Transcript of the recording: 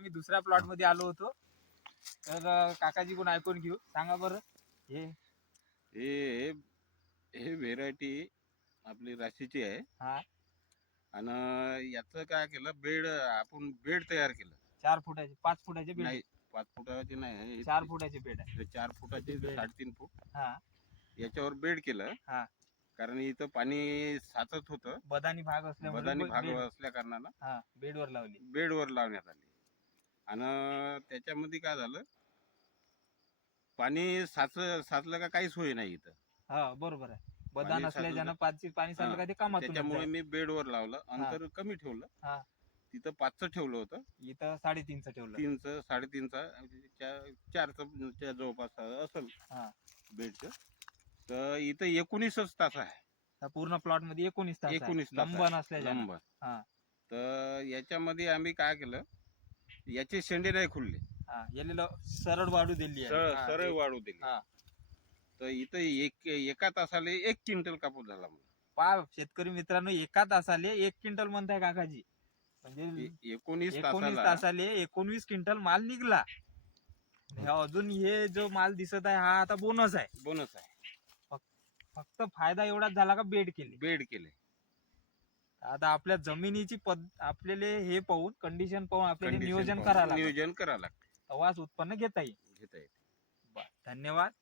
आम्ही दुसऱ्या प्लॉट मध्ये आलो होतो. तर काकाजी कोण ऐकून घेऊ, सांगा बरं. हे हे हे व्हेरायटी आपली राशीची आहे. हा आणि याचं काय केलं, आपण बेड तयार केलं. 4 फुटाचे 5 फुटाचे बेड, नाही, 5 फुटाचे नाही, 4 फुटाचे बेड आहे. 4 फुटाचे, बेड. 3.5 फूट हा याच्यावर बेड केलं. हा कारण इथं पाणी साचत होतं, बदानी भाग असल्यामुळे बदानी भाग बेड, असल्या कारणानं हा बेडवर लावली. बेडवर लावण्यात आली. आणि त्याच्यामध्ये काय झालं, पाणी साचलं का काहीच होई नाही इथं. हा बरोबर आहे. बदान पाणी असल्याच्यानं साचलं पाणी सांडलं का ते कामातून त्याच्यामुळे मी बेडवर लावलं. अंतर कमी ठेवलं. हा तिथं 5चं ठेवलं होतं, इथं 3.5चं ठेवलं. 3चं 3.5चं 4च्या जवळपास असेल हा बेडचं. तर इथं 19च तास आहे. त्या पूर्ण प्लॉट मध्ये 19 तास आहे. 19 तास लंबन आहे. असल्याच्यानं. लंबन. हा तर याच्यामध्ये आम्ही काय केलं, याचे शेंडे नाही खुलले, हा याला सरळ वाढू दिली आहे. हा, सरळ वाढू दिले. हा. तर इथं एका तासाला 1 क्विंटल कापूस झाला मला. पहा शेतकरी मित्रांनो, एका तासाले 1 क्विंटल म्हणताय काकाजी. म्हणजे 19 19 तासाले 19 क्विंटल माल निघला. अजून हे जो माल दिसत आहे हा आता बोनस आहे. बोनस आहे. फक्त फायदा एवढाच झाला का बेड केले. आता आपल्या जमिनीची आपल्याला हे पाहून, कंडिशन पाहून आपल्याला नियोजन करायला लागतं. नियोजन करावं लागतं. तेव्हाच उत्पन्न घेता येईल. घेता येते. धन्यवाद.